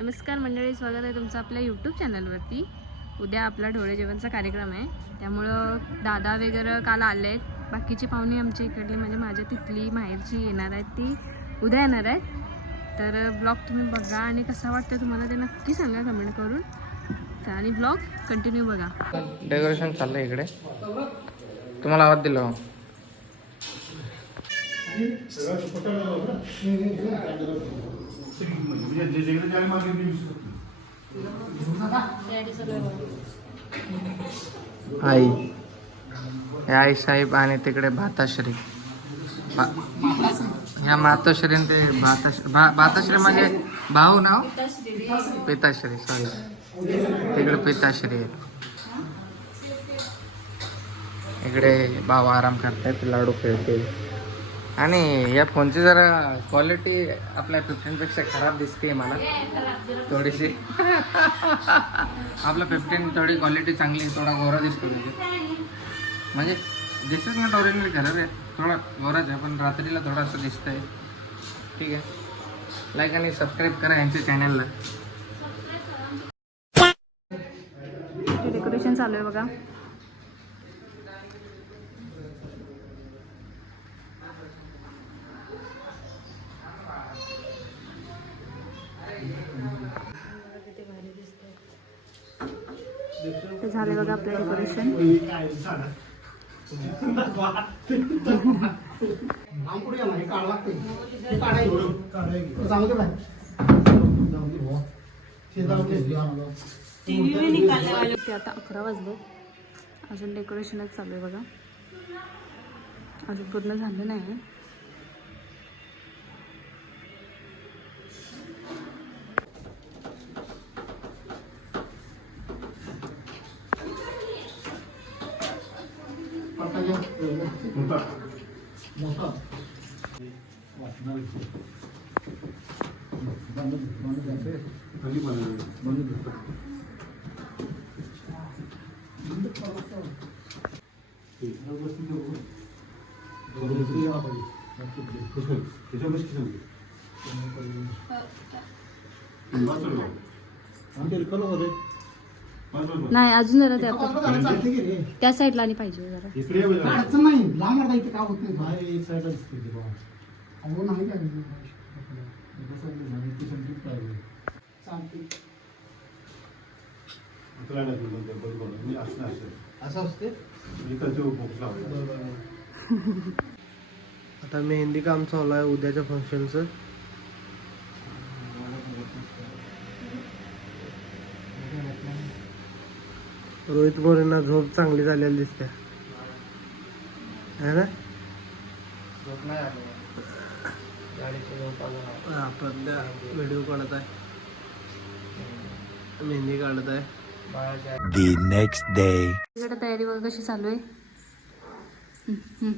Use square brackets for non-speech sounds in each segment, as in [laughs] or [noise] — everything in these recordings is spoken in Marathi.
नमस्कार मंडळी स्वागत आहे तुमचं आपल्या यूट्यूब चॅनलवरती उद्या आपला ढोळे जेवणचा कार्यक्रम आहे. त्यामुळं दादा वगैरे काल आले आहेत बाकीची पाहुणे आमच्या इकडली म्हणजे माझ्या तिथली माहेरची येणार आहेत ती. उद्या येणार आहेत. तर ब्लॉग तुम्ही बघा आणि कसा वाटतं तुम्हाला ते नक्की सांगा कमेंट करून. तर आणि ब्लॉग कंटिन्यू बघा. डेकोरेशन चाललंय इकडे. तुम्हाला आवाज दिला हो. आई. हे आई साहेब आणि तिकडे भाताश्री. ह्या मातोश्री ते भाताश्री. भा- भाताश्री म्हणजे भाऊ नाव हो? पिताश्री सॉरी तिकडे पिताश्री आहे इकडे भाऊ आराम करतायत लाडू खेळते आणि या फोनची जरा क्वालिटी आपल्या फिफ्टीनपेक्षा खराब दिसते मला. थोडीशी. आपला फिफ्टीन थोडी क्वालिटी चांगली आहे, थोडा गोरा दिसतो म्हणजे. म्हणजे दिसत ना ओरिजिनल खराब आहे थोडा गोराच आहे पण रात्रीला थोडासा दिसतंय. ठीक आहे. लाईक आणि सबस्क्राईब करा यांच्या चॅनलला डेकोरेशन चालू आहे बघा ते झाले बघा आपलं डेकोरेशन ते आता अकरा वाजले. अजून डेकोरेशनच चालू आहे बघा. अजून पूर्ण झालं नाही. नाही अजून जरा त्या त्या साईडला आणि पाहिजे जरा. अडचण नाही. लांब अर्धा इथे काय होत नाही? बाहेर एक साईडला दिसते ते बाबा. अहो नाही काय चालते असं असते? [laughs] आता मेहंदी काम चालू आहे उद्याच्या फंक्शनचं रोहित मोरेंना झोप चांगली झालेली दिसते. है ना? आपण त्या व्हिडिओ काढत आहे मेहंदी काढत आहे The next तयारी बघा कशी चालू आहे हम्म, हम्म.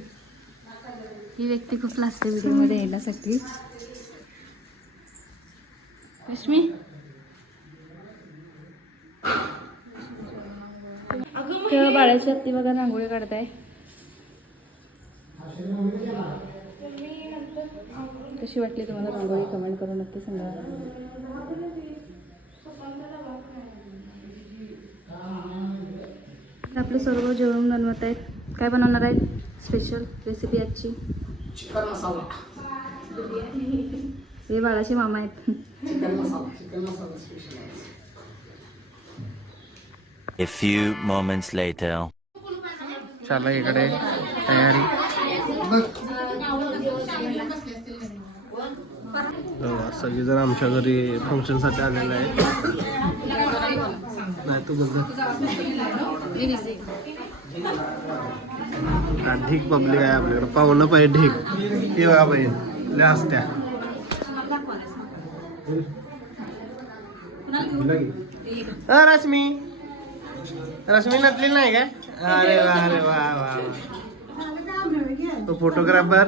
ही व्यक्ती खूप लाजते व्हिडिओमध्ये येण्यासाठी रश्मी बाळाची हत्ती बघा रांगोळी काढताय कशी वाटली तुम्हाला रांगोळी? कमेंट करून नक्की सांगा. आपलं सर्व जेवण बनवत आहेत. काय बनवणार आहेत? स्पेशल रेसिपी आजची? चिकन मसाला हे बाळाचे मामा आहेत. Chicken masala chicken masala special A few moments later. चला इकडे तयारी तेव्हा सगळेजण आमच्या घरी फंक्शनसाठी आलेले आहे नाही तू बघ. ढीक पब्लिक आहे आपल्याकडे. पाहुणं पाहिजे ढीक ये बघा लय असत्या अ, रश्मी. रश्मी नटली नाही काय? अरे वा अरे वा वा वा. तो फोटोग्राफर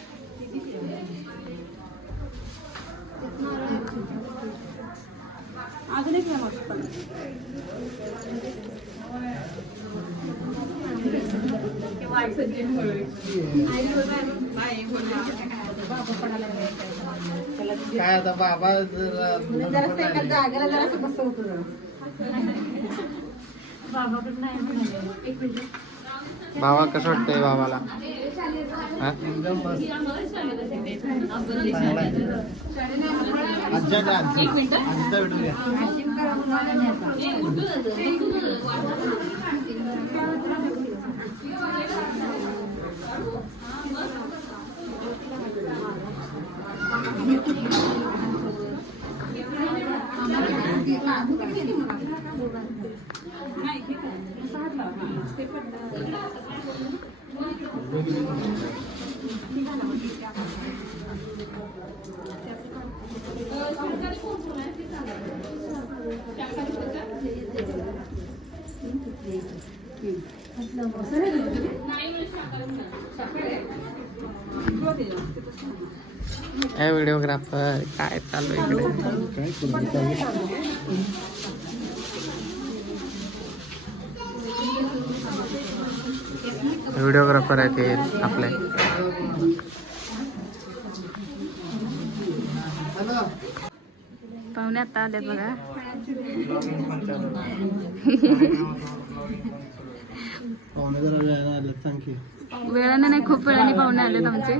आता बाबा जरा भावा कसं वाटतंय बाबाला हा? एकदम मस्त चांगला आहे. आज्जा का आजी आजीचा व्हिडिओ घ्या ए व्हिडिओग्राफर काय चालू आहे इकडे? व्हिडिओग्राफर आहे ते आपले. पाहुणे आता आलेत बघा. वेळानं आले नाही खूप वेळाने पाहुणे आलेत आमचे.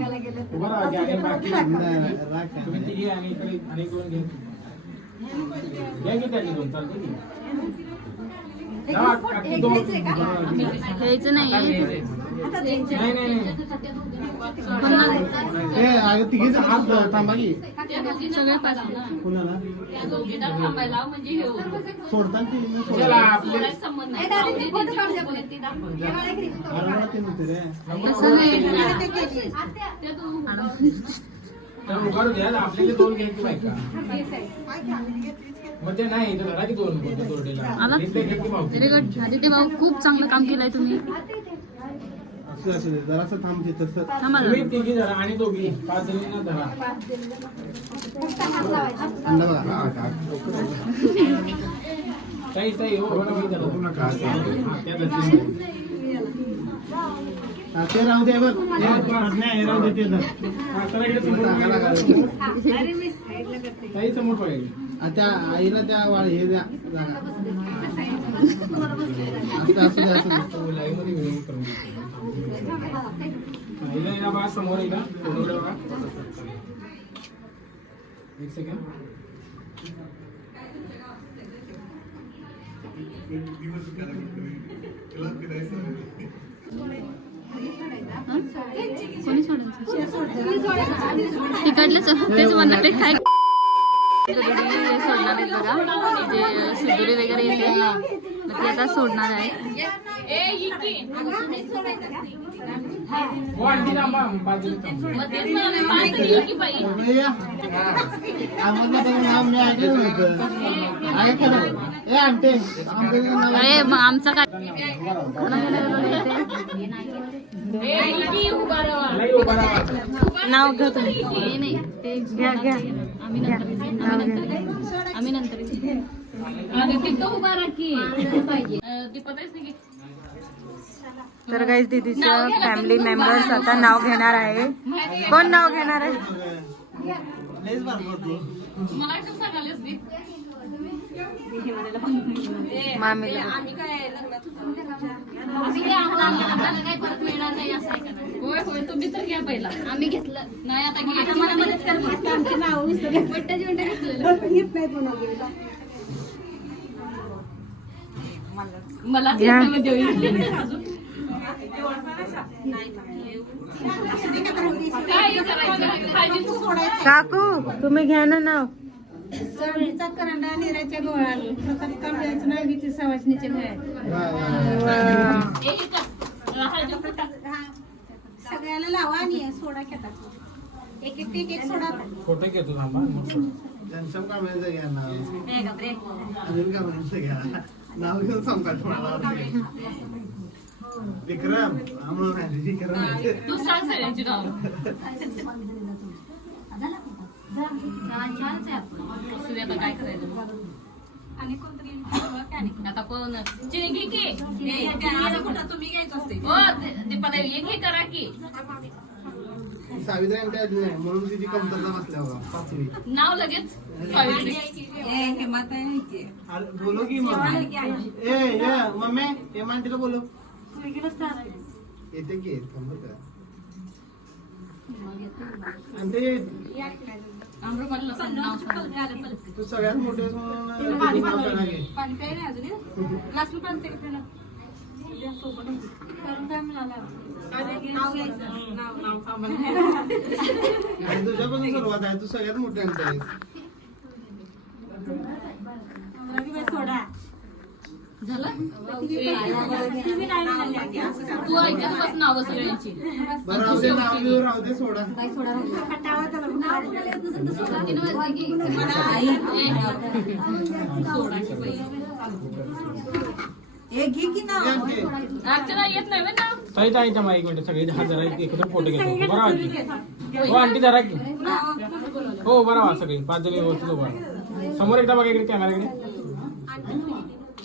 घ्यायचं नाही. पुन्हा ए अगं तिघीच हात थांबा की सगळे पाच कुणाला सोडतात ती मी सोडतात. अरे ते म्हणते रे. तसं नाही आपल्याला दोन घ्यायची बायका म्हणजे नाही इथं धरा की दोन कोणत्या दोरडेला आला इथले घे की भाऊ. व्हेरी गुड आदित्य भाऊ खूप चांगलं काम केलंय तुम्ही असं असू दे जरासं थांब तुम्ही जरा. तिघी धरा आणि दोघी पाच जणींना धरा. अंडा बघा ताई ताई हो धरा. हा, त्या धरतील. हा, ते राहू दे बघ. हे राहू दे ते. हा. ताई समोर आ, त्या आईला त्या वाळ हे द्या. जागा. असं असू असू. दे लाईव्ह समोर एक सेकंड कोणी सोडायचं तिकडलेच हो, तेच म्हणणार ते काय सोडणार आहेत बघा जे सिद्धुरी वगैरे येते ती आता सोडणार आहे. हो आमचं काय. नाव घ्या तुम्ही. नाही नाही ते घ्या घ्या. आम्ही नंतर. आम्ही नंतर तर काही दीदीच्या फॅमिली मेंबर्स आता नाव घेणार आहे. कोण नाव घेणार आहे. मामीला होय होय तुम्ही तर घ्या पहिला. आम्ही घेतलं. नाही आता घ्यायचं मला मदत कर बट्टाची बट्टा घेतलेलं मला घ्या. काय करायचं काकू तुम्ही घ्या ना नाव. करंडा निराच्या गोळा तांब्याचं नाव घेते सवासणीचे घर वा, वा. सगळ्याला लावा आणि सोडा घेतात एक एक एक एक सोडा फोटो घेतो थांबा घ्या. नाव घेऊन सांगा तुम्हाला विक्रम विक्रम तू सांग सगळ्यांची नाव आता काय करायचं आता कोण की तुम्ही घ्यायचं असते हो ते- पदा हे करा की सावित्री म्हणून तिची कमतरता बसल्या बघा पाचवी नाव लगेच बोलो की ए मम्मी हे मांडीला बोलो. येते की का. आणि ते सगळ्यात मोठे तुझ्यापासून सुरुवात आहे. तू सगळ्यात मोठे अंतर झालं? तू ऐकत नाव सगळ्यांची. अर्चना येत नाही नाव. ताई माईक मिनिट सगळे हात जरा एकत्र फोटो घेतो. बरं आंटी हो आंटी जरा की हो. बरं वा सगळे. पाच जणी व्यवस्थित उभा. समोर एकदा बघा इकडे कॅमेराकडे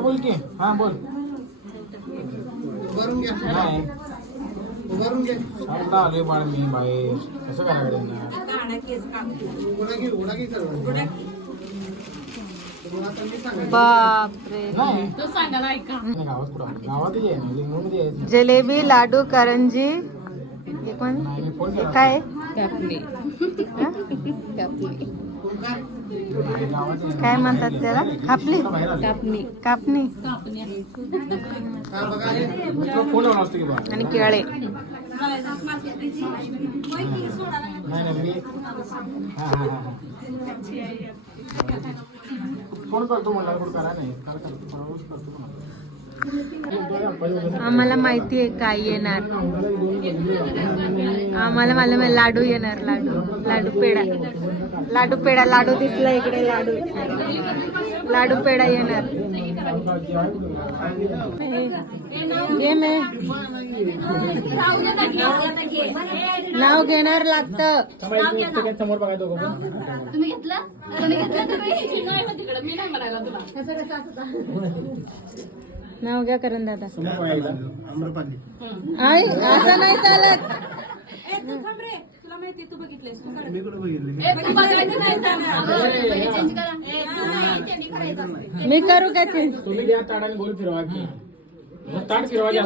बोल की. हा बोल. उभारून घ्या. नाही. उभारून आता बाळ मी बाहेर. कसं करायला बापरे. जलेबी लाडू करंजी. काय. काय म्हणतात त्याला. कापणी हा बघा हे. तो फोन लावला असतो की बा आणि केळे नाही नाही मी हा हा हा हा. फोन करतो म्हणला पण करा नाही आम्हाला माहिती आहे काय येणार. आम्हाला मला लाडू येणार लाडू. लाडू पेढा. लाडू पेढा लाडू दिसला इकडे लाडू. लाडू पेढा येणार. नाव घेणार लागतं. समोर. तुम्ही तुम्ही? घेतलं नाव घ्या करून दादा. आम्रपाली आई असं नाही चालत. मी तू करा. तू. मी का चेंज तुम्ही घ्या ताट आणि गोल फिरवा की. ताट फिरवा द्या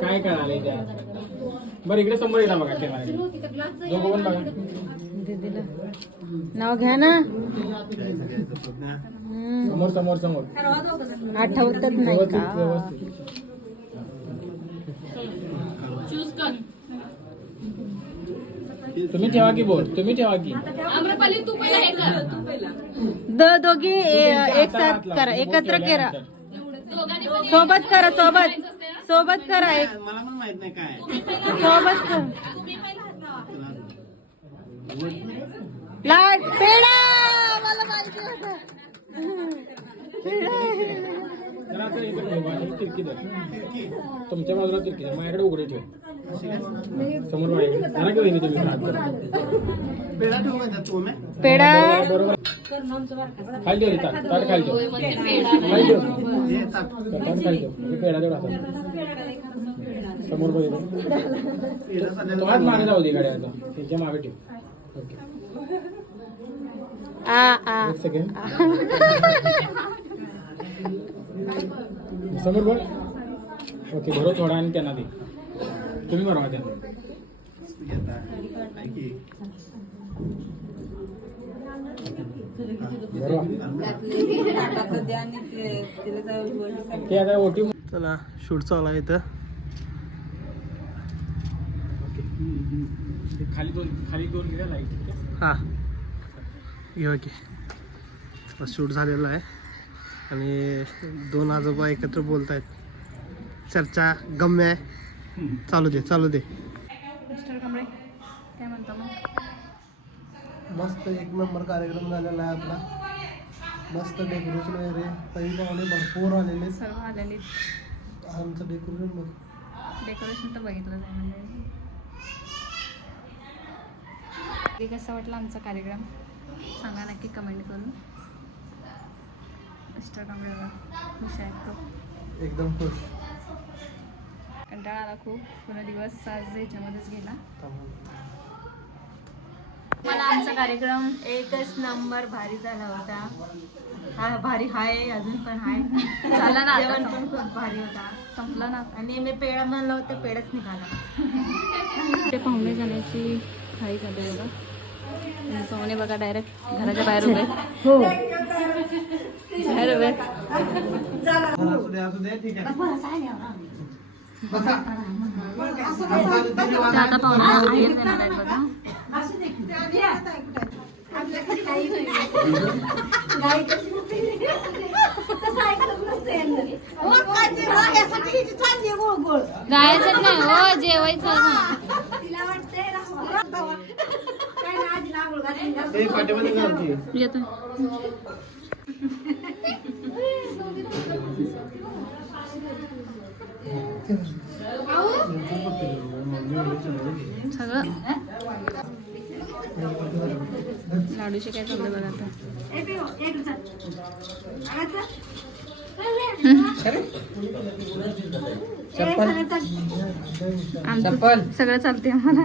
काय कळालं त्या बरं इकडे समोर येता बघा दोघं पण बघा. दीदीला. नाव घ्या ना. समोर समोर समोर आठवतच नाही व्यवस्थित का? व्यवस्थित. चूज कर. तुम्ही ठेवा की बोल? तुम्ही ठेवा की. आम्रपाली तू पहिला हे कर. तू पहिला द दोघी ए- एक साथ करा एकत्र करा. दोघांनी पण एक- सोबत करा सोबत. सोबत करा एक. मला पण माहीत नाही काय. सोबत करा. लाट मला होतं. तुमच्या बाजूला तिरकी माझ्याकडे उघडे ठेव. समोर माझ्याकडे घेऊन तुम्ही पेढा. बरोबर खाली ठेव ताट. ताट खाली ठेव. खाली ठेव. ताट. खाली ठेव. पेढा तेवढा. समोर बघितलं? हात मागे जाऊ दे गाड्याचा त्याच्यामागे ठेव. ओके. [laughs] समोर बोल. ओके भरो थोडा आणि त्यांना दे. तुम्ही भरवा त्यांना. ते आता ओटी चला शूट चालू आहे इथं. ते खाली दोन खाली दोन गेल्या लाइट हा. की शूट झालेलं आहे. आणि दोन आजोबा एकत्र बोलत आहेत चर्चा गम्य आहे. चालू दे चालू दे. मिस्टर कांबळे काय म्हणता मग? मस्त एक नंबर कार्यक्रम झालेला आहे आपला. मस्त डेकोरेशन वगैरे. तरी पाहुणे भरपूर आलेले. सर्व आलेली. आमचं डेकोरेशन बघ. डेकोरेशन तर बघितलं आहे. म्हणजे. ते कसा वाटला आमचा कार्यक्रम? सांगा नक्की कमेंट करून. बघा हुशार आहेत खूप एकदम खुश. कंटाळा आला खूप. पूर्ण दिवस आज याच्यामध्येच गेला. मला आमचा कार्यक्रम एकच नंबर भारी झाला होता. हा भारी हाय अजून पण हाय. झाला ना जेवण पण. खूप भारी होता. संपलं ना आणि मी पेढा म्हणलं होतं पेढाच निघाला. ते पाहुणे जाण्याची घाई झाली आहे बघा. पाहुणे बघा डायरेक्ट घराच्या बाहेर उभे. हो. बाहेर उभे. आता पाहुणे. येणार आहेत बघा जायचं नाही हो जेवायचं ते पाठीमध्ये घालते. येतो. सगळं लाडूचे काय चाललं बघा आता. आमचं सगळं चालते आम्हाला?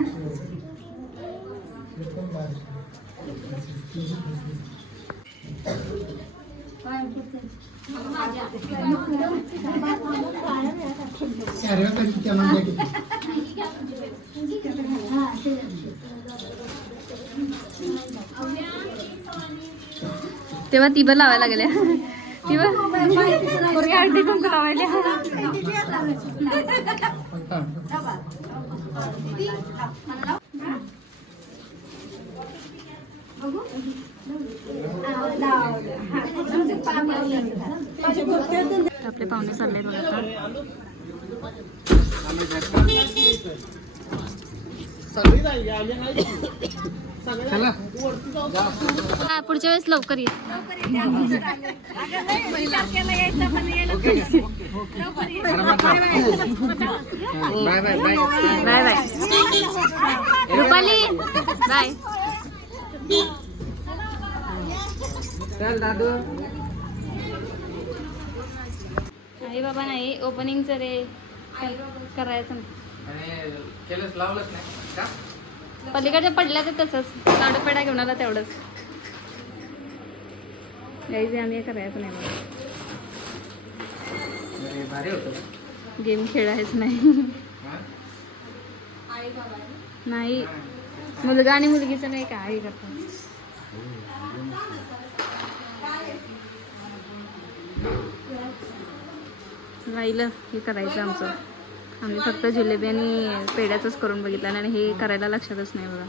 तेव्हा ती पण लावायला गेल्या ती पण अर्धी कुंकू लावायला? आपले पाहुणे चालले बघा. सगळी जाईल आम्ही आहे. चला. हा, पुढच्या वेळेस लवकर ये. Bye bye. Bye bye bye. Rupali bye. चल दादू. आई बाबा नाही ओपनिंगचं रे. करायचं आणि केलंच लावलंच नाही. का? पलीकडच्या पडल्या तर तसंच. लाडू पेढा घेऊन आला तेवढंच. गाईचे आम्ही करायचं नाही बघा अरे भारी होतं गेम खेळायचं नाही? नाही. मुलगा आणि मुलगीचं नाही काय करतात. राहिलं. हे करायचं आमचं. आम्ही फक्त जिलेबी आणि पेढ्याचंच करून बघितलं आणि हे करायला लक्षातच नाही बघा.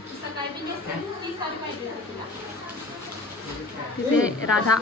तिथे राधा.